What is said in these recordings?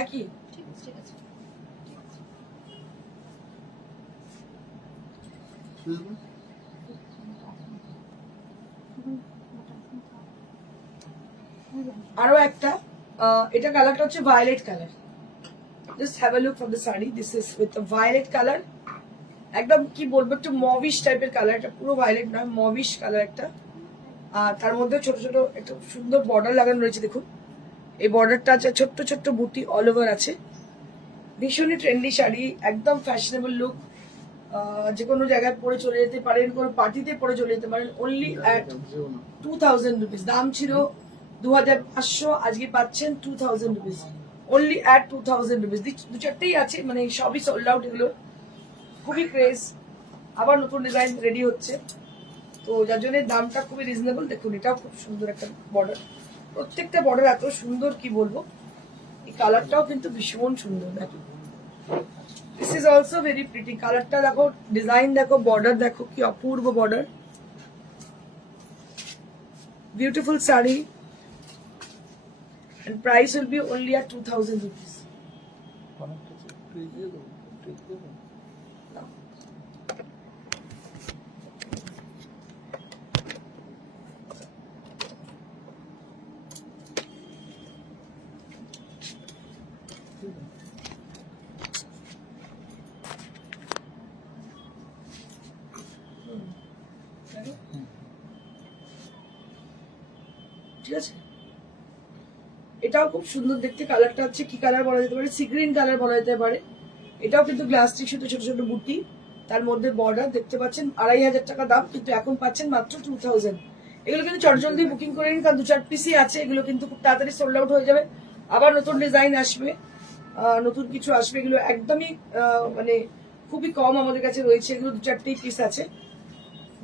একই আরো একটা এটা কালারটা হচ্ছে violet colour. Just have a look for the sari. This is with violet colour. একদম কি বলবো, একটু মভিশ টাইপের কালার। এটা পুরো ভায়োলেট নয়, মভিশ কালার একটা। আর তার মধ্যে ছোট ছোট একটা সুন্দর বর্ডার লাগানো রয়েছে। দেখুন এই বর্ডারটা আছে, ছোট্ট ছোট্ট বুটি অল ওভার আছে। ভীষণই ট্রেন্ডি শাড়ি, একদম ফ্যাশনেবল লুক। যে কোনো জায়গায় পরে চলে যেতে পারেন, কোনো পার্টিতে পরে চলে যেতে পারেন। Only at 2000 rupees. দাম ছিল 2500, আজকে পাচ্ছেন 2000 রুপিস। Only at 2000 rupees. দু চারটেই আছে, মানে সবই সোল্ড আউট। এগুলো খুবই ক্রেজ, আবার নতুন ডিজাইন রেডি হচ্ছে, তো যার জন্য দামটা খুবই রিজনেবল। দেখুন এটাও খুব সুন্দর একটা বর্ডার, প্রত্যেকটা বর্ডার এত সুন্দর কি বলবো। এই কালারটাও কিন্তু ভীষণ সুন্দর। দেখো this is also very pretty. কালারটা দেখো, ডিজাইন দেখো, বর্ডার দেখো, কি অপূর্ব border. Beautiful sari, and price will be only at 2000 rupees. ঠিক আছে, এটাও খুব সুন্দর দেখতে। কালারটা হচ্ছে কি কালার বলা যেতে পারে, সি গ্রিন কালার বলা যেতে পারে। এটাও কিন্তু গ্লাস টিস্যুতে ছোট ছোট বুটি, তার মধ্যে বর্ডার দেখতে পাচ্ছেন। 2500 টাকা দাম, কিন্তু এখন পাচ্ছেন মাত্র 2000। এগুলো কিন্তু চটজলদি বুকিং করে নিন, কারণ 2-4 পিসই আছে। এগুলো কিন্তু খুব তাড়াতাড়ি সোল্ড আউট হয়ে যাবে। আবার নতুন ডিজাইন আসবে, নতুন কিছু আসবে। এগুলো একদমই মানে খুবই কম আমাদের কাছে রয়েছে। এগুলো 2-4টেই পিস আছে।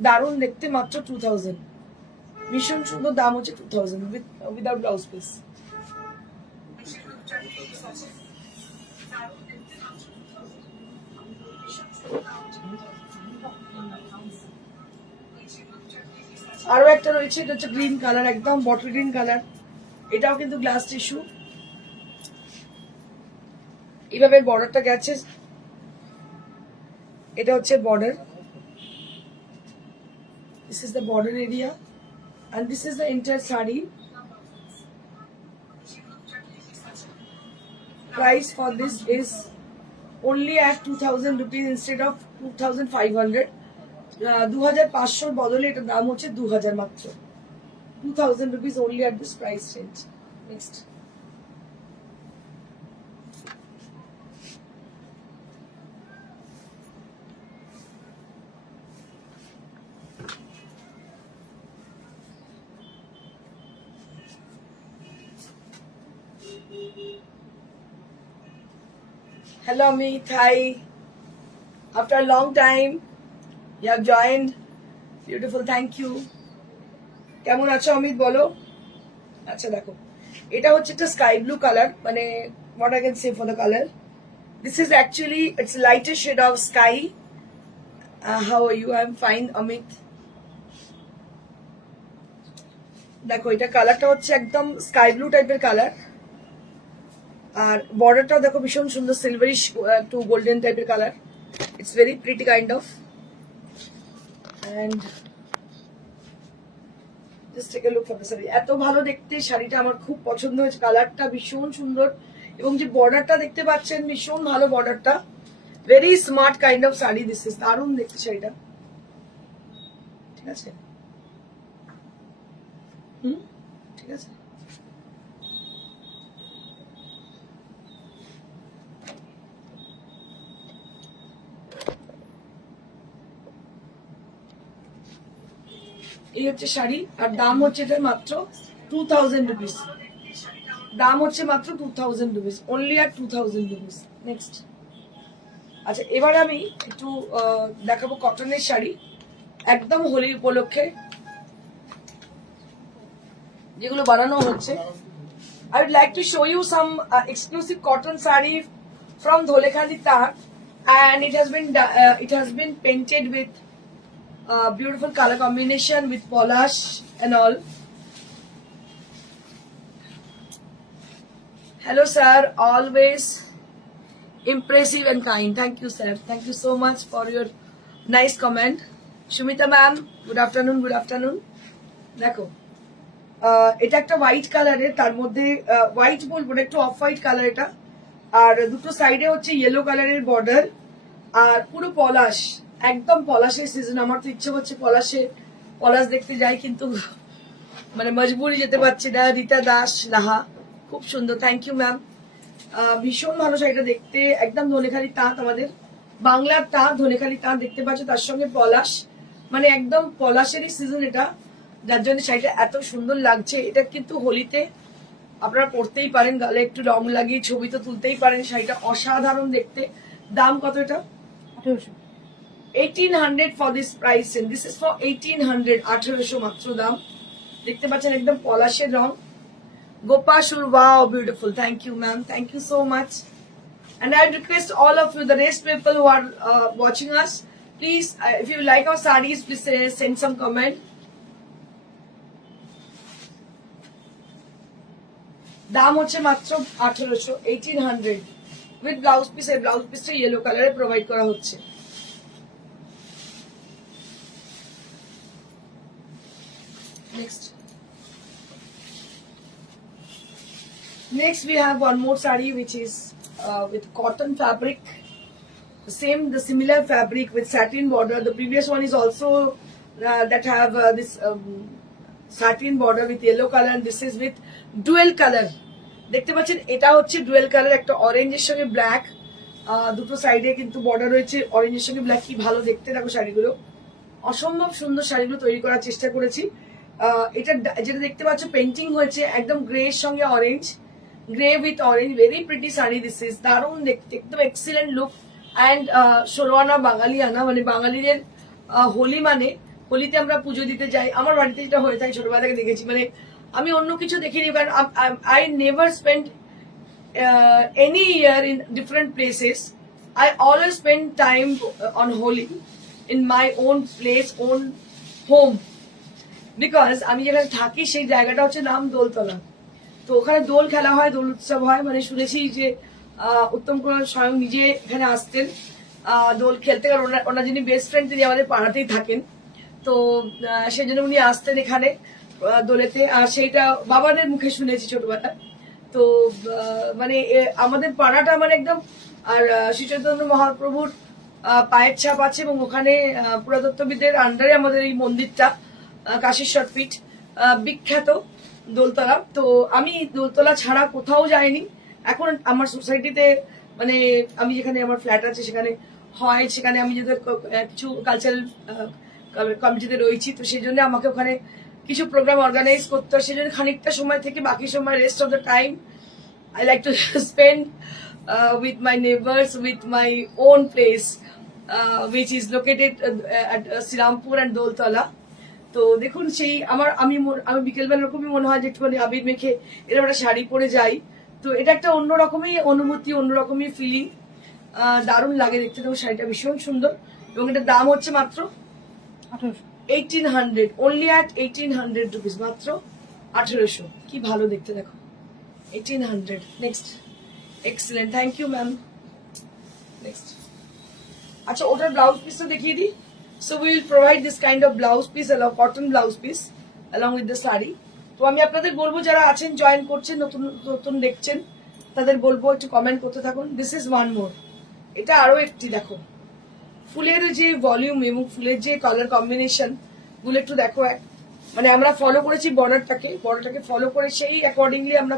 দারুণ দেখতে, মাত্র 2000। ভীষণ সুন্দর, দাম হচ্ছে 2000 উইদাউট ব্লাউজ পিস। আরো একটা রয়েছে, এটা হচ্ছে গ্রিন কালার, একদম বটল গ্রিন কালার। এটাও কিন্তু গ্লাস টিস্যু। এইভাবে বর্ডারটা গেছে, এটা হচ্ছে border. This is the border area and this is the entire saree. Price for this is only at 2000 rupees instead of 2500. 2500 বদলে এটা দাম হচ্ছে 2000 মাত্র। 2000 rupees only at this price range. Next. Hello Amit, hi. After a long time, you have joined. Beautiful, thank you. কেমন আছো অমিত বলো? আচ্ছা দেখো, এটা হচ্ছে একটা স্কাই ব্লু কালার, মানে what I can say for the color. This is actually, it's lighter shade of sky. How are you? I'm fine, Amit. দেখো এটা কালারটা হচ্ছে একদম স্কাই ব্লু টাইপের কালার। আর বর্ডারটাও দেখো ভীষণ সুন্দর, সিলভারিশ টু গোল্ডেন টাইপের colour. It's very pretty kind of. And just take a look for the sari. এত ভালো দেখতে শাড়িটা, আমার খুব পছন্দ হয়েছে। কালারটা ভীষণ সুন্দর, এবং যে বর্ডারটা দেখতে পাচ্ছেন ভীষণ ভালো বর্ডারটা। Very smart kind of sari. This is দারুণ দেখতে শাড়িটা। ঠিক আছে, ঠিক আছে। এই হচ্ছে শাড়ি, আর দাম হচ্ছে এটার মাত্র 2000 রুপিস। দাম হচ্ছে মাত্র 2000 রুপিস, অনলি আর 2000 রুপিস। নেক্সট। আচ্ছা এবার আমি একটু দেখাবো কটনের শাড়ি, একদম হোলি উপলক্ষে যেগুলো বানানো হচ্ছে। I would like to show you some exclusive cotton saree from Dholekhali Tar, and it has been painted with beautiful color combination with polish and all. Hello sir, always impressive and kind. Thank you sir, thank you so much for your nice comment. Shumita ma'am, good afternoon, good afternoon. দেখো এটা একটা white কালারের, তার মধ্যে white বলবো না, একটু off white colour এটা, আর দুটো সাইডে হচ্ছে ইয়েলো কালারের বর্ডার, আর পুরো পলাশ, একদম পলাশের সিজন। আমার তো ইচ্ছে হচ্ছে পলাশ দেখতে যাই, কিন্তু মানে মজবুরি যেতে পারছি না। রীতা দাস লাহা, খুব সুন্দর, থ্যাংক ইউ ম্যাম। ভীষণ ভালো শাড়িটা দেখতে, একদম ধনেখালি তাঁত, আমাদের বাংলার তাঁত, ধনেখালি তাঁত দেখতে পাচ্ছ, তার সঙ্গে পলাশ, মানে একদম পলাশেরই সিজন এটা, যার জন্য শাড়িটা এত সুন্দর লাগছে। এটা কিন্তু হোলিতে আপনারা পরতেই পারেন, গালে একটু রং লাগিয়ে ছবি তো তুলতেই পারেন। শাড়িটা অসাধারণ দেখতে। দাম কত এটা? 1800 for this price, and this is for 1800, 1800 মাত্র দাম। দেখতে পাচ্ছেন একদম পলাশের রং। Gopashur, wow, beautiful. Thank you, ma'am. Thank you so much. And I request all of you, the rest people who are watching us, please, if you like our sarees, please send some comment. দাম হচ্ছে মাত্র 1800, 1800 with blouse piece. এই blouse পিসটা yellow কালারে provide করা হচ্ছে। Next we have one more saree which is with cotton fabric, the similar fabric with satin border. The previous one is also that have this satin border with yellow color, and this is with dual color. দেখতে পাচ্ছেন এটা হচ্ছে dual colour, একটা অরেঞ্জের সঙ্গে black, দুটো সাইডে কিন্তু বর্ডার রয়েছে অরেঞ্জের সঙ্গে ব্ল্যাক। কি ভালো দেখতে, দেখো শাড়িগুলো, অসম্ভব সুন্দর শাড়িগুলো তৈরি করার চেষ্টা করেছি। এটা যেটা দেখতে পাচ্ছ পেন্টিং হয়েছে একদম গ্রে এর সঙ্গে orange, grey with orange, very pretty sari. This is দারুণ দেখতে, একদম এক্সিলেন্ট লুক। অ্যান্ড ষোলোয়ানা বাঙালি আনা, মানে বাঙালিদের হোলি, মানে হোলিতে আমরা পুজো দিতে যাই। আমার বাড়িতে যেটা হয়ে থাকে ছোটবেলা থেকে দেখেছি, মানে আমি অন্য কিছু দেখিনি, কারণ I never spend any year in different places. I always spend time on Holi in my own place, own home, because আমি যেখানে থাকি সেই জায়গাটা হচ্ছে নাম দোলতলা। তো ওখানে দোল খেলা হয়, দোল উৎসব হয়, মানে শুনেছি যে উত্তম কুমার স্বয়ং নিজে এখানে আসতেন দোল খেলতে, কারণ ওনার যিনি বেস্ট ফ্রেন্ড তিনি আমাদের পাড়াতেই থাকেন। তো সেই জন্য উনি আসতেন এখানে দোলেতে, আর সেইটা বাবাদের মুখে শুনেছি ছোটবেলায়। তো মানে আমাদের পাড়াটা মানে একদম, আর শ্রী চৈতন্য মহাপ্রভুর পায়ের ছাপ আছে, এবং ওখানে পুরাতত্ত্ববিদের আন্ডারে আমাদের এই মন্দিরটা, কাশীশ্বর পীঠ, বিখ্যাত দোলতলা। তো আমি দোলতলা ছাড়া কোথাও যাইনি। এখন আমার সোসাইটিতে, মানে আমি যেখানে আমার ফ্ল্যাট আছে সেখানে হয়, সেখানে আমি যদি কিছু কালচারাল কমিটিতে রয়েছি, তো সেই জন্য আমাকে ওখানে কিছু প্রোগ্রাম অর্গানাইজ করতে হয়। সেই জন্য খানিকটা সময় থেকে বাকি সময়, rest of the time, I like to spend with my neighbors, with my own place, which is located at Sirampur and Doltala. তো দেখুন সেই আমি বিকেলবেলা এরকমই মনে হয় যে একটুখানি আবির মেখে এরকম একটা শাড়ি পরে যাই। তো এটা একটা অন্যরকমই অনুভূতি, অন্যরকমই ফিলিং, দারুণ লাগে দেখতে। দেখো শাড়িটা ভীষণ সুন্দর, এবং এটার দাম হচ্ছে মাত্র 1800, only at 1800 rupees, মাত্র 1800। কি ভালো দেখতে দেখো, 1800। Next, excellent, thank you ma'am. Next, আচ্ছা ওটার ব্লাউজ পিসটা দেখিয়ে দিই। So we will provide this kind of blouse piece, along cotton blouse piece along with the saree. তো আমি আপনাদের বলবো যারা আছেন, জয়েন করছেন, নতুন নতুন দেখছেন, তাদের বলবো একটু কমেন্ট করতে থাকুন। দিস ইজ ওয়ান মোর, এটা আরো একটি দেখো, ফুলের যে ভলিউম এবং ফুলের যে কালার কম্বিনেশন গুলো একটু দেখো। মানে আমরা ফলো করেছি বর্ডারটাকে ফলো করে সেই অ্যাকর্ডিংলি আমরা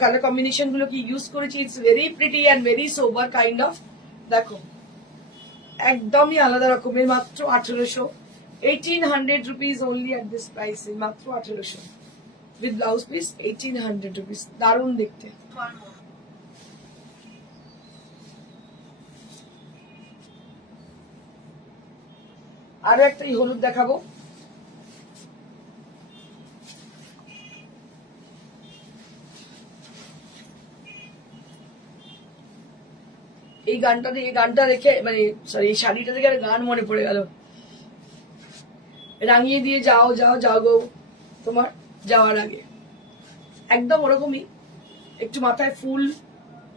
কালার কম্বিনেশন গুলোকে ইউজ করেছি। It's very pretty and very sober kind of. দেখো একদমই আলাদা রকমের, মাত্র 1800, 1800 rupees only at this price, মাত্র 1800 উইথ ব্লাউজ পিস, 1800 রুপিস, দারুণ দেখতে। আরো একটা হলুদ দেখাবো, এই গানটা দেখে, মানে সরি, এই শাড়িটা দেখে গান মনে পড়ে গেল। রাঙিয়ে দিয়ে যাও যাও যাও গো তোমার যাওয়ার আগে, একদম ওরকমই। একটু মাথায় ফুল,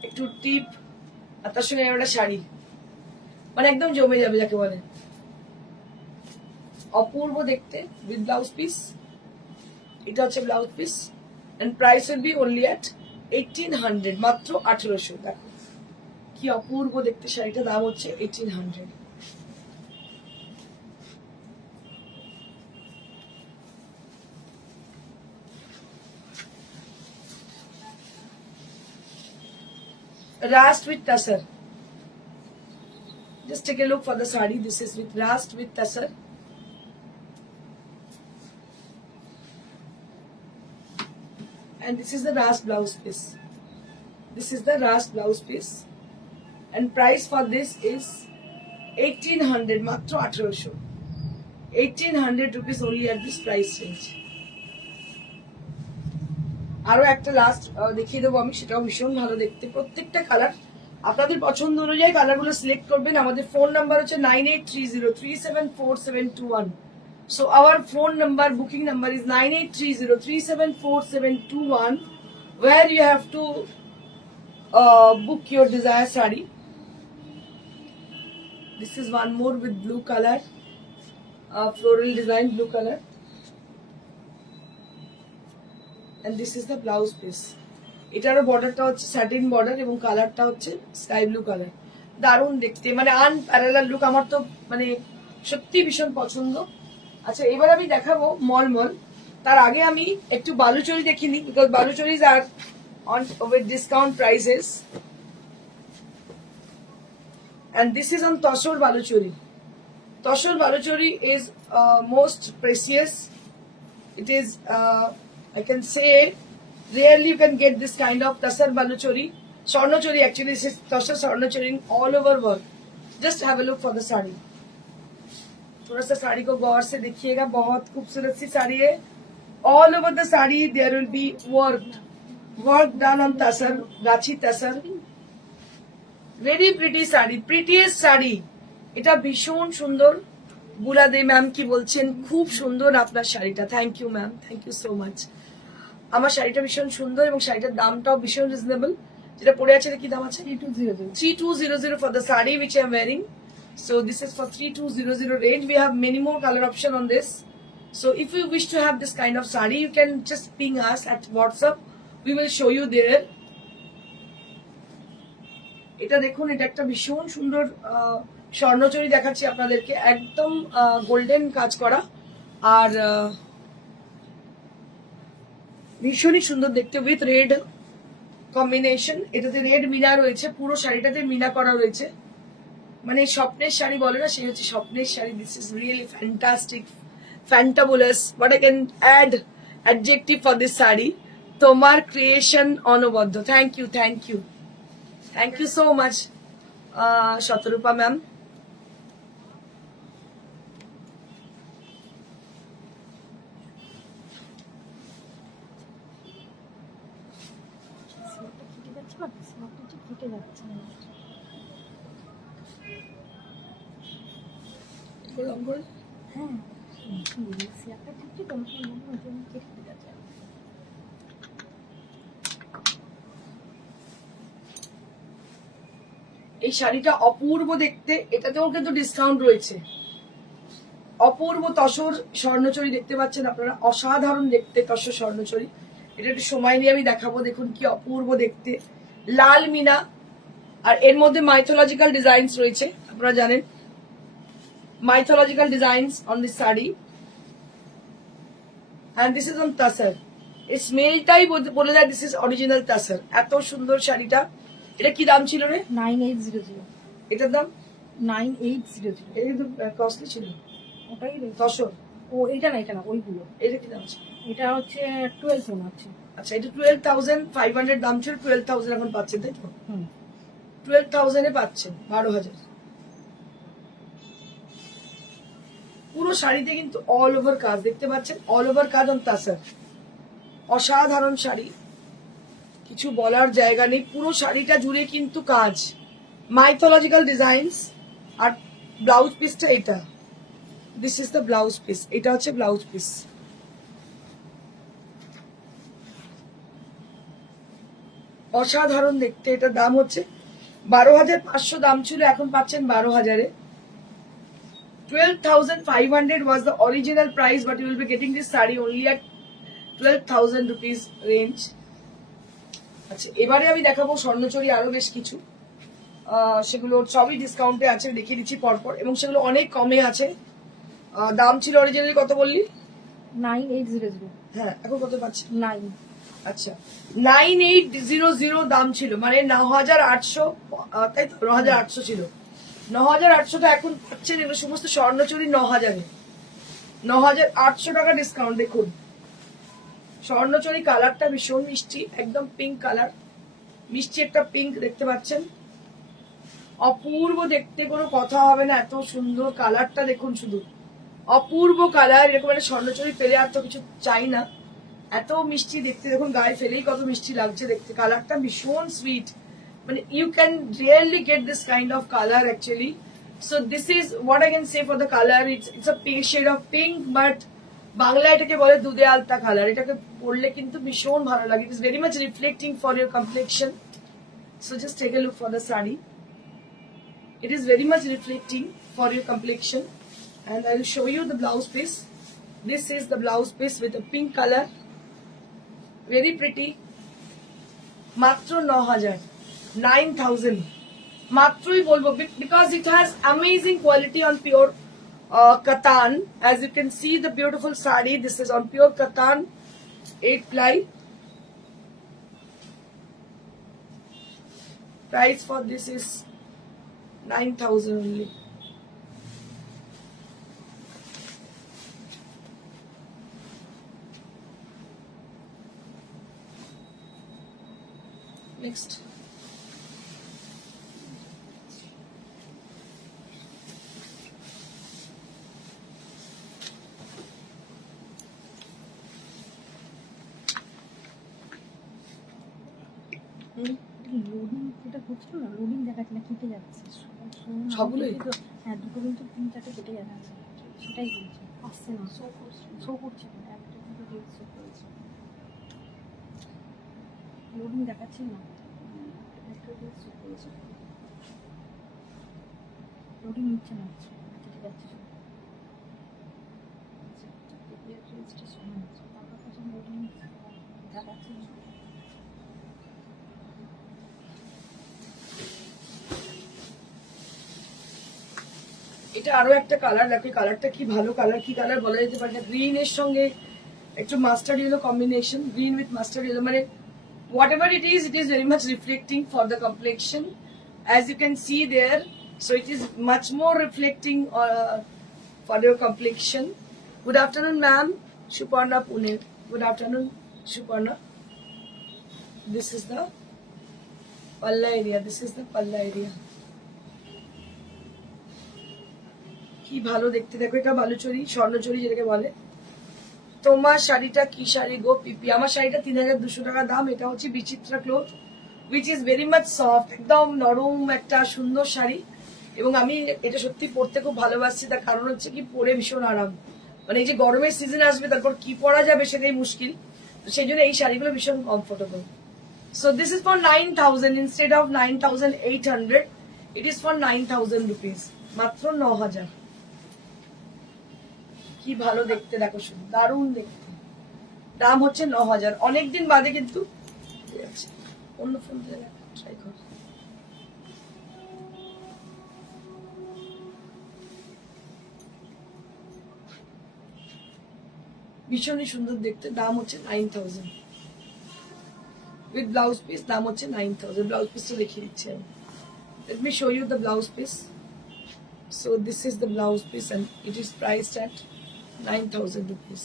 একটু টিপ, আর তার সঙ্গে একটা শাড়ি, মানে একদম জমে যাবে যাকে বলে। অপূর্ব দেখতে উইথ ব্লাউজ পিস। এটা হচ্ছে blouse piece and price will be only at 1800, মাত্র 1800। দেখো কি অপূর্ব দেখতে শাড়িটা, দাম হচ্ছে 1800। Rast with tassar. Just take a look for the sari. This is with rast with tassar. And this is the rast blouse piece. This is the rast blouse piece. And price for this is 1800, matro 1800. 1800 rupees only at this price range. আরো একটা last দেখিয়ে দেবো আমি, সেটাও ভীষণ ভালো দেখতে। প্রত্যেকটা কালার আপনাদের পছন্দ অনুযায়ী কালারগুলো সিলেক্ট করবেন। আমাদের ফোন নাম্বার হচ্ছে 9830374721। So our phone number, booking number is 9830374721, where you have to book your desired saree. This is one more with blue color, floral design blue color. And this is the blouse piece. এটারও বর্ডারটা হচ্ছে satin border এবং কালারটা হচ্ছে sky blue colour. দারুণ দেখতে, মানে unparalleled look. আমার তো মানে সত্যি ভীষণ পছন্দ। আচ্ছা, এবার আমি দেখাবো মলমল। তার আগে আমি একটু বালুচরি দেখিনি, because Balucharis are on with discount prices. And this is on Tosor Baluchari. Tosor Baluchari is most precious. It is I can say rarely you can get this kind of Tasar Baluchari. Swarnochari, actually this is Tasar Swarnochari all over work. Just have a look for the sari. थोड़ा सा साड़ी को गौर से देखिएगा, बहुत खूबसूरत सी साड़ी है। All over the sari there will be work done on Tasar, Gachi Tasar. Very pretty sari, prettiest sari. এটা ভীষণ সুন্দর। বুলাদে ম্যাম কি বলছেন, খুব সুন্দর আপনার শাড়িটা। Thank you ma'am, thank you so much. আমার শাড়িটা ভীষণ সুন্দর এবং শাড়িটার দামটাও ভীষণ রিজনেবল। যেটা পরে আছে কি দাম আছে? 3200 for the saree which I am wearing. So this is for 3200 range. We have many more color option on this. So if you wish to have this kind of saree, you can just ping us at WhatsApp. We will show you there. এটা দেখুন, এটা একটা ভীষণ সুন্দর স্বর্ণচরী দেখাচ্ছি আপনাদেরকে, একদম golden কাজ করা আর ভীষণই সুন্দর দেখতে উইথ রেড কম্বিনেশন। এটাতে রেড মিনা রয়েছে, পুরো শাড়িটাতে মিনা করা রয়েছে। মানে স্বপ্নের শাড়ি বলে না, সেই হচ্ছে স্বপ্নের sari. This is really fantastic, fantabulous. What I can add adjective for this sari. তোমার ক্রিয়েশন অনবদ্য। Thank you, thank you, thank you so much Shatarupa ma'am. এই শাড়িটা অপূর্ব দেখতে, এটাতেও কিন্তু ডিসকাউন্ট রয়েছে। অপূর্ব তসর স্বর্ণচরী দেখতে পাচ্ছেন আপনারা, অসাধারণ দেখতে তসর স্বর্ণচরী। এটা একটু সময় নিয়ে আমি দেখাবো। দেখুন কি অপূর্ব দেখতে, লাল মিনা, আর এর মধ্যে মাইথোলজিক্যাল ডিজাইনস রয়েছে। আপনারা জানেন mythological designs on this sari. And this is on Tussar. এই স্মেলটাই বলে যায় দিস ইজ অরিজিনাল তাসার। এত সুন্দর শাড়িটা। এটা কি দাম ছিল রে? 9800। এটার দাম 9800। এটা কিন্তু কস্টলি ছিল। ওটাই তসর। ও এটা না, এটা না, ওইগুলো। এটা কি দাম আছে? এটা হচ্ছে 12 মনে হচ্ছে। আচ্ছা, এটা 12,500 দাম ছিল, 12,000 এখন পাচ্ছেন, তাই তো? 12,000 এ পাচ্ছেন 12,000। পুরো শাড়িতে কিন্তু অল ওভার কাজ দেখতে পাচ্ছেন, অল ওভার কাজ অন তাসার। অসাধারণ শাড়ি, কিছু বলার জায়গা নেই। পুরো শাড়িটা জুড়ে কিন্তু কাজ, মাইথোলজিক্যাল ডিজাইনস। আর ব্লাউজ পিসটা এটা, this is the blouse piece. এটা হচ্ছে ব্লাউজ পিস। অসাধারণ দেখতে। এটার দাম হচ্ছে 12,500 দাম ছিল, এখন পাচ্ছেন 12,000-এ। 12,500 was the original price, but you will be getting this saree only at 12,000 rupees range. আচ্ছা, এবারে আমি দেখাবো স্বর্ণচুরি আরো বেশ কিছু। সেগুলো সবই ডিসকাউন্টে আছে, দেখিয়ে দিচ্ছি পরপর, এবং সেগুলো অনেক কমে আছে। দাম ছিল অরিজিনালি কত বললি? 9800। হ্যাঁ, এখন কত পাচ্ছি? 9। আচ্ছা, 9800 দাম ছিল, মানে 9,800, তাই তো? 9,800 ছিল। 9,800টা এখন পাচ্ছেন এগুলো সমস্ত স্বর্ণচুরি 9,000-এ। 9,800 টাকা ডিসকাউন্ট। দেখুন স্বর্ণচুরি কালারটা ভীষণ মিষ্টি, একদম পিঙ্ক কালার, মিষ্টি একটা পিঙ্ক দেখতে পাচ্ছেন, অপূর্ব দেখতে, কোনো কথা হবে না, এত সুন্দর কালারটা দেখুন, শুধু অপূর্ব কালার। এরকম একটা স্বর্ণচুরি পেলে আর তো কিছু চাই না, এত মিষ্টি দেখতে। দেখুন গায়ে ফেলেই কত মিষ্টি লাগছে দেখতে, কালারটা ভীষণ সুইট, মানে you can really get this kind of colour actually. So this is what I can say for the colour. It's a shade of pink, but Bangla এটাকে বলে দুধে আলতা কালার। এটাকে পরলে কিন্তু ভীষণ ভালো লাগে। It is very much reflecting for your complexion. So just take a look for the sari. It is very much reflecting for your complexion, and I will show you the blouse piece. This is the blouse piece with a pink color, very pretty. মাত্র 9,000, 9,000 মাত্রই বলবো, because it has amazing quality on pure katan. As you can see the beautiful sari, this is on pure katan, 8 ply. Price for this is 9,000 only. Next. Loading যেটা হচ্ছিল না, loading দেখাচ্ছে না, কেটে যাচ্ছে সবগুলোই? হ্যাঁ, দুটো কিন্তু 3-4টে কেটে যাচ্ছে, সেটাই বলছি, আসছে না, শো করছে না, একটা কিন্তু রিলস শো করেছে, লোডিং দেখাচ্ছে না, একটা রিলস শো করেছে, লোডিং নিচ্ছে না, কেটে যাচ্ছে সব। রিলসটা শোনা যাচ্ছে, তারপর কাছে লোডিং দেখাচ্ছে না। এটা আরো একটা কালার, দেখো কালারটা কি ভালো কালার। কি কালার বলা যেতে পারে, গ্রিন এর সঙ্গে একটু mustard yellow combination, green with mustard yellow, মানে whatever it is very much reflecting for the complexion, as you can see there. So it is much more reflecting for your complexion. Good afternoon, ma'am. Suparna Pune. Good afternoon, Suparna. This is the palla area. This is the palla area. কি ভালো দেখতে, দেখো এটা বালুচরি, স্বর্ণচরি যেটাকে বলে। তোমার শাড়িটা কি শাড়ি গো পিপি? আমার শাড়িটা 3,200 টাকা দাম। এটা হচ্ছে Bichitra cloth, which is very much soft, একদম নরম একটা সুন্দর শাড়ি, এবং আমি এটা সত্যি পরতে খুব ভালোবাসি। তার কারণ হচ্ছে কি, পরে ভীষণ আরাম, মানে এই যে গরমের সিজন আসবে তারপর কি পরা যাবে সেটাই মুশকিল, তো সেই জন্য এই শাড়িগুলো ভীষণ comfortable. So this is for 9,000 instead of 9,800, it is for 9,000 rupees, মাত্র 9,000। কি ভালো দেখতে, দেখো শুধু দারুণ দেখতে। দাম হচ্ছে 9,000। অনেকদিন বাদে কিন্তু অন্য ফোন ট্রাই কর। ভীষণই সুন্দর দেখতে। দাম হচ্ছে 9,000 উইথ ব্লাউজ পিস। দাম হচ্ছে 9,000। ব্লাউজ পিসটা দেখিয়ে দিচ্ছি আমি। Let me show you the blouse piece. So this is the blouse piece and it is priced at 9,000 rupees.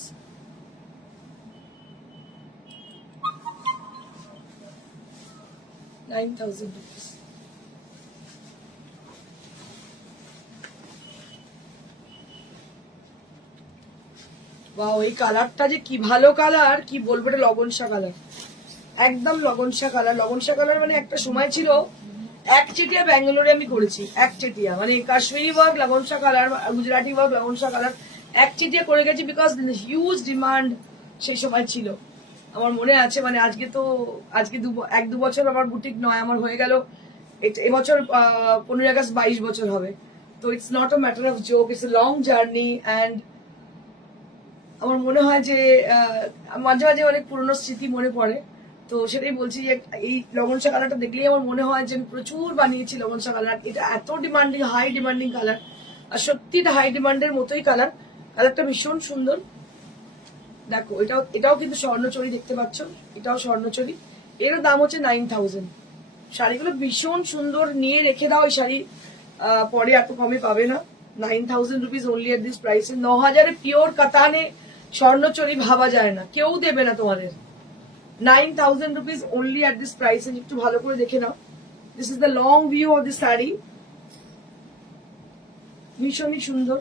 ₹9,000. Wow, এই কালারটা যে কি ভালো কালার, কি বলবো, এটা লগনসা কালার, একদম লগনসা কালার। লগনসা কালার মানে একটা সময় ছিল একচেটিয়া ব্যাঙ্গালোরে আমি করেছি, একচেটিয়া, মানে কাশ্মীরি ওয়ার্ক লগনসা কালার, গুজরাটি ওয়ার্ক লগনসা কালার, একচেটিয়া করে গেছি, বিকজ হিউজ ডিমান্ড সেই সময় ছিল। আমার মনে আছে, মানে আজকে এক দু বছর আমার বুটিক নয়, আমার হয়ে গেল এবছর 15 আগস্ট 22 বছর হবে। তো it's not a matter of joke, it's a long journey. And আমার মনে হয় যে মাঝে মাঝে অনেক পুরনো স্মৃতি মনে পড়ে। তো সেটাই বলছি যে এই লবণসা কালারটা দেখলেই আমার মনে হয় যে আমি প্রচুর বানিয়েছি লবণসা কালার। এটা এত ডিমান্ডিং, হাই ডিমান্ডিং কালার, আর সত্যি এটা হাই ডিমান্ডের মতোই কালার। কালারটা ভীষণ সুন্দর। দেখো এটাও কিন্তু স্বর্ণচরী, দেখতে পাচ্ছ, এটাও স্বর্ণচরী। এরও দাম হচ্ছে 9000। শাড়িগুলো ভীষণ সুন্দর, নিয়ে রেখে দাও এই শাড়ি, পরে এত কমে পাবে না। 9000 রুপিস অনলি এট দিস প্রাইসে। 9000-এ পিওর কাতানে স্বর্ণচরী ভাবা যায় না, কেউ দেবে না তোমাদের। 9000 রুপিস অনলি এট দিস প্রাইসে। একটু ভালো করে দেখে নাও। This is the long view of this sari, ভীষণই সুন্দর।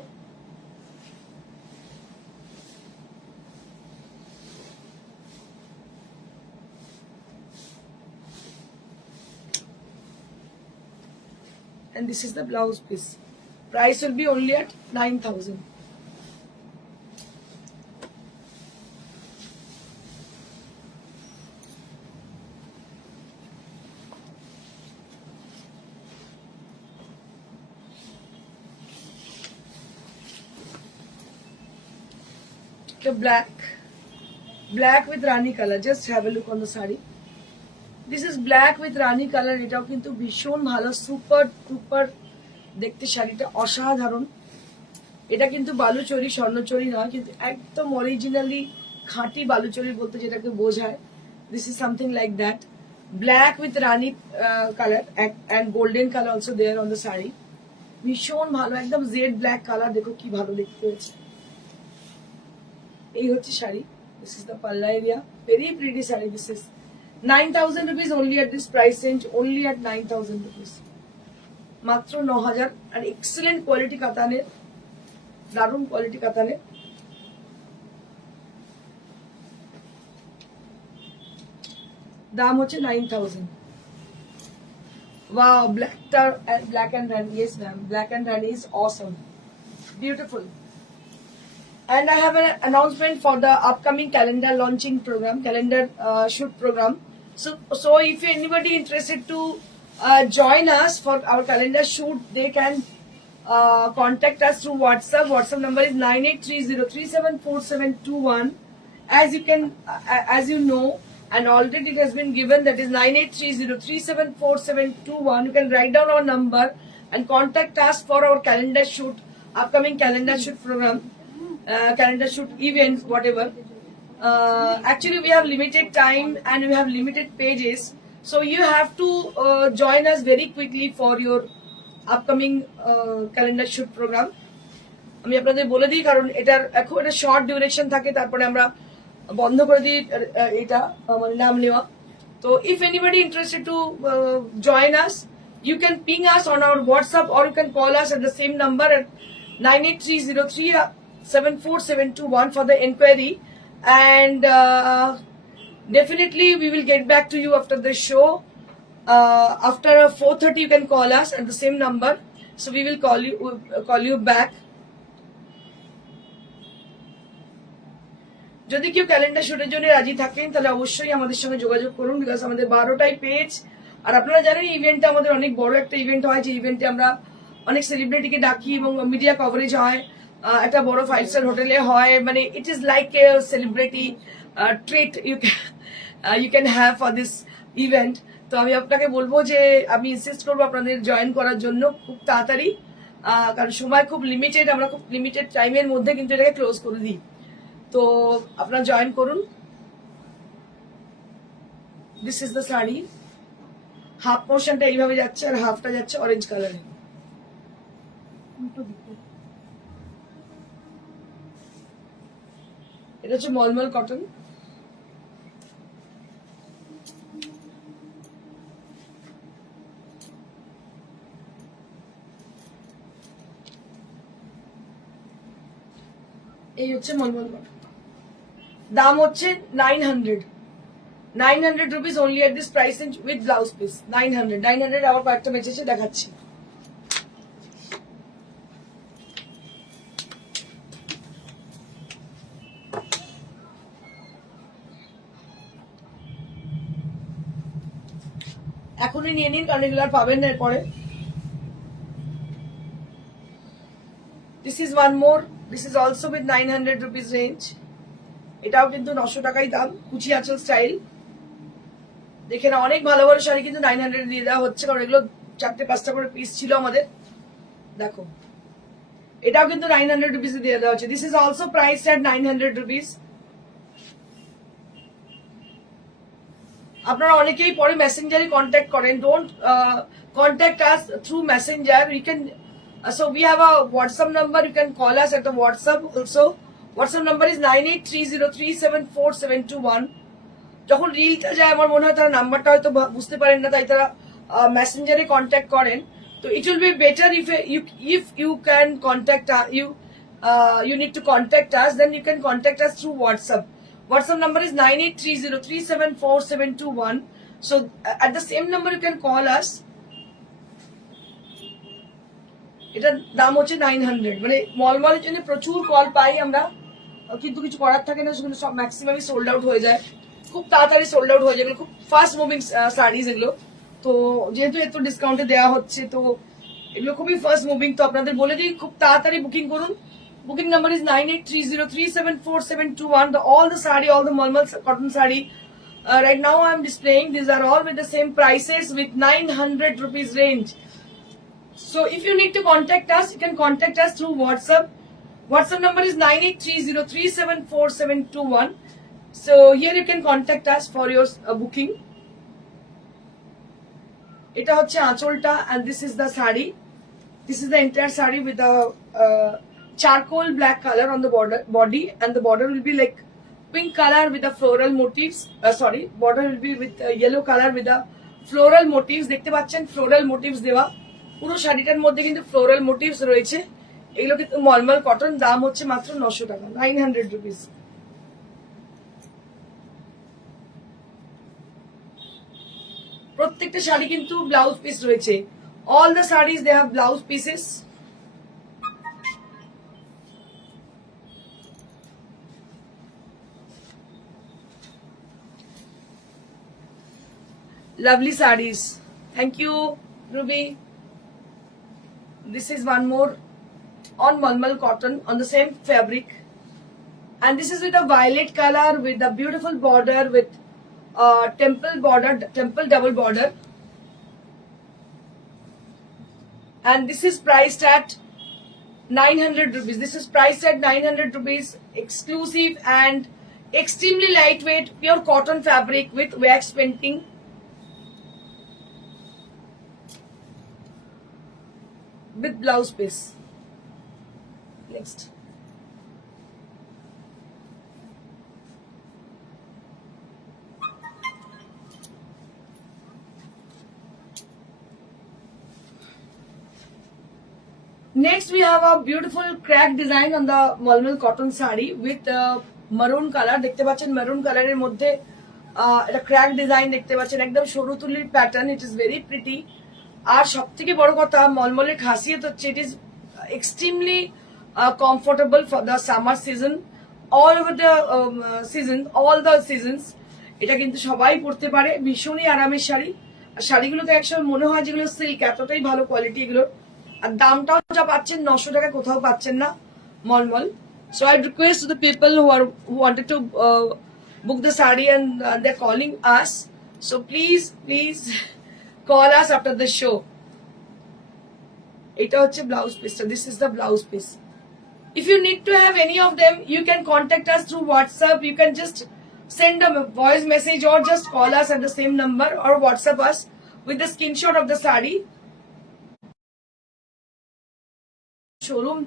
And this is the blouse piece. Price will be only at 9000. The black with Rani color. Just have a look on the saree. This is black with Rani color. এটাও কিন্তু ভীষণ ভালো, super super দেখতে শাড়িটা, অসাধারণ। এটা কিন্তু বালুচরি, স্বর্ণচরি নয়, কিন্তু একদম অরিজিনালি খাঁটি বালুচরি বলতে যেটাকে বোঝায়। This is something like that. Black with rani colour and golden colour also there on the sari. ভীষণ ভালো, একদম জেড ব্ল্যাক কালার। দেখো কি ভালো দেখতে হয়েছে। এই হচ্ছে শাড়ি। দিস ইজ দ্য পাল্লা area. Very pretty sari. This is 9000 rupees only at this price range, only at 9000 rupees. মাত্র 9000। আর এক্সেলেন্ট কোয়ালিটি কাতানের, দারুণ কোয়ালিটি কাতানের। দাম হচ্ছে 9000। Wow, black and rani. Yes, ma'am. Black and rani is awesome. Beautiful. And I have an announcement for the upcoming calendar launching program, calendar shoot program. So if anybody interested to join us for our calendar shoot, they can contact us through WhatsApp. WhatsApp number is 9830374721. As you know, and already it has been given, that is 9830374721. You can write down our number and contact us for our calendar shoot, upcoming calendar shoot program, calendar shoot event, whatever. Actually, we have limited time and we have limited pages, so you have to join us very quickly for your upcoming calendar shoot program. আমি আপনাদের বলে দিই, কারণ এটার এখন এটা short duration থাকে, তারপরে আমরা বন্ধ করে দিই এটা মানে নাম নেওয়া। তো if anybody interested to join us, you can ping us on our WhatsApp or you can call us at the same number at 9830374721 for the inquiry. And definitely we will get back to you after the show. After 4:30 you can call us at the same number, so we will call you back. যদি কেউ calendar শুটের জন্য রাজি থাকেন তাহলে অবশ্যই আমাদের সঙ্গে যোগাযোগ করুন, বিকজ আমাদের 12টাই পেজ। আর আপনারা জানেন ইভেন্টটা আমাদের অনেক বড় একটা ইভেন্ট হয়, যে ইভেন্টে আমরা অনেক সেলিব্রিটিকে ডাকি এবং মিডিয়া কভারেজ হয়, একটা বড় 5-star হোটেলে হয়। মানে it is like a celebrity treat you can have for this event. তো আমি আপনাকে বলবো যে আমি ইনসিস্ট করবো আপনাদের জয়েন করার জন্য খুব তাড়াতাড়ি, কারণ সময় খুব লিমিটেড, আমরা খুব লিমিটেড টাইমের মধ্যে কিন্তু এটাকে ক্লোজ করে দিই। তো আপনারা জয়েন করুন। This is the sari. Half পোর্শনটা এইভাবে যাচ্ছে আর হাফটা যাচ্ছে অরেঞ্জ কালারে। এটা হচ্ছে মলমল কটন। এই হচ্ছে মলমল কটন। দাম হচ্ছে 900 rupees only at this price range with blouse piece. 900 আবার কয়েকটা বেঁচেছে, দেখাচ্ছি। এখনই নিয়ে নিন, কারণ এগুলো আর পাবেন না এরপরে। This is one more, this is also with 900 rupees range. এটাও কিন্তু 900 টাকাই দাম, কুচি আঁচল স্টাইল। দেখে না, অনেক ভালো ভালো শাড়ি কিন্তু 900 দিয়ে দেওয়া হচ্ছে, কারণ এগুলো 4-5টা করে পিস ছিল আমাদের। দেখো, এটাও কিন্তু 900 রুপিস দিয়ে দেওয়া হচ্ছে। This is also priced at 900 rupees. আপনারা অনেকেই পরে মেসেঞ্জারে কন্ট্যাক্ট করেন, don't contact us through messenger. You can, so we have a WhatsApp number, you can call us at the WhatsApp also. WhatsApp number is 9830374721. যখন রিলটা যায়, আমার মনে হয় তারা নাম্বারটা হয়তো বুঝতে পারেন না, তাই তারা মেসেঞ্জারে কন্ট্যাক্ট করেন। তো it will be better if you can contact you need to contact us, then you can contact us through WhatsApp. WhatsApp number is 9830374721. So at the same number you can call us. এটার দাম হচ্ছে 900। মানে মলমলের জন্য প্রচুর call পাই আমরা, কিন্তু কিছু করার থাকে না, সেগুলো সব ম্যাক্সিমামই সোল্ড আউট হয়ে যায়, খুব তাড়াতাড়ি সোল্ড আউট হয়ে যায়, খুব ফাস্ট মুভিং শাড়িজ এগুলো। তো যেহেতু এত ডিসকাউন্টে দেওয়া হচ্ছে, তো এগুলো খুবই ফাস্ট মুভিং। তো আপনাদের বলে দিই, খুব তাড়াতাড়ি বুকিং করুন। Booking number is 9830374721. All the saree, all the Malmal cotton saree right now I am displaying, these are all with the same prices with 900 rupees range. So if you need to contact us, you can contact us through WhatsApp. WhatsApp number is 9830374721. So here you can contact us for your booking. Eta hocche aancholta, and this is the saree. This is the entire saree with the charcoal black color on the body, and the border will be like pink color with the floral motifs. Border will be with yellow color with the floral motifs. দেখতে পাচ্ছেন floral motifs দেওয়া, পুরো শাড়িটার মধ্যে কিন্তু floral motives রয়েছে। এগুলো কিন্তু মলমল কটন, দাম হচ্ছে মাত্র 900 টাকা, 900 রুপিস। প্রত্যেকটা শাড়ি কিন্তু ব্লাউজ পিস রয়েছে। All the saris they have blouse pieces. Lovely sarees. Thank you, Ruby. This is one more on Malmal cotton on the same fabric, and this is with a violet color with a beautiful border with temple double border, and this is priced at 900 rupees. This is priced at 900 rupees, exclusive and extremely lightweight pure cotton fabric with wax painting. With blouse piece. Next. Next we have a beautiful crack design on the Malmal cotton saree with maroon color. দেখতে পাচ্ছেন maroon color এর মধ্যে এটা crack design দেখতে পাচ্ছেন, একদম সরু তুলির pattern. It is very pretty. আর সব থেকে বড় কথা, মলমলের খাসিয়ত হচ্ছে it is extremely comfortable for the summer season, all over the season, all the seasons. এটা কিন্তু সবাই পরতে পারে, ভীষণই আরামের শাড়ি। আর শাড়িগুলোতে একসময় মনে হয় যেগুলো সিল্ক, এতটাই ভালো কোয়ালিটি এগুলোর। আর দামটাও যা পাচ্ছেন 900 টাকা কোথাও পাচ্ছেন না মলমল। So I request the people who wanted to book the saree and they're calling us, so please call us after the show. Eta hocche blouse piece. This is the blouse piece. If you need to have any of them, you can contact us through WhatsApp. You can just send a voice message or just call us at the same number or WhatsApp us with the screenshot of the saree. Showroom,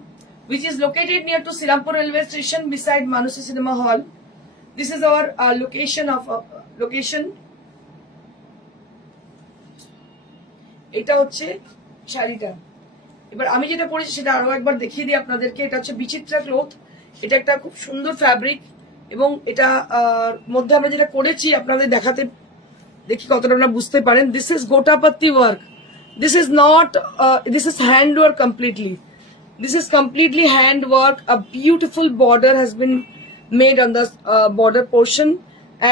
which is located near to Sirampur railway station beside Manushi Cinema Hall. This is our location. এটা হচ্ছে শাড়িটা। এবার আমি যেটা পরেছি সেটা আরো একবার দেখিয়ে দিই আপনাদেরকে। এটা হচ্ছে বিচিত্রা ক্লথ। এটা একটা খুব সুন্দর ফ্যাব্রিক, এবং এটা মধ্যে আমরা যেটা করেছি আপনাদের দেখাতে, দেখি কতটা আপনারা বুঝতে পারেন। This is Gotapatti work. This is not, this is hand work completely. This is completely hand work. A beautiful border has been made on the border portion,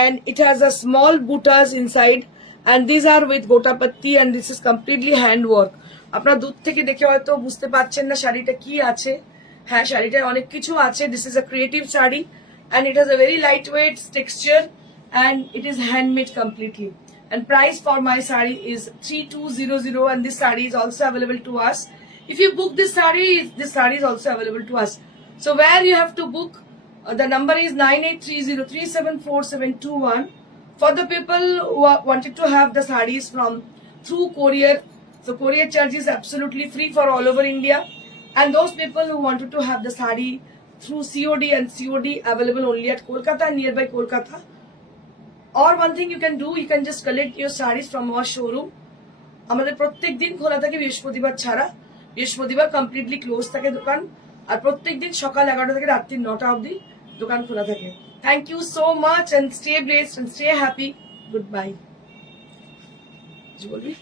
and it has a small buttas inside and these are with gotapatti and this is completely hand work. আপনারা দূর থেকে দেখে হয়তো বুঝতে পারছেন না শাড়িটা কি আছে। হ্যাঁ, শাড়িটায় অনেক কিছু আছে। This is a creative sari and it has a very lightweight texture and it is handmade completely. And price for my saree is 3200 and this saree is also available to us. If you book this saree is also available to us. So where you have to book, the number is 9830374721. For the people who wanted to have the sarees from through courier, so courier charge is absolutely free for all over India. And those people who wanted to have the saree through COD and COD available only at Kolkata and nearby Kolkata. Or one thing you can do, you can just collect your sarees from our showroom. আমাদের প্রত্যেক দিন খোলা থাকে বৃহস্পতিবার ছাড়া। বৃহস্পতিবার completely close থাকে দোকান, আর প্রত্যেক দিন সকাল 11টা থেকে রাত্রি 9টা অবধি দোকান খোলা থাকে। Thank you so much and stay blessed and stay happy. Good bye. বলবি?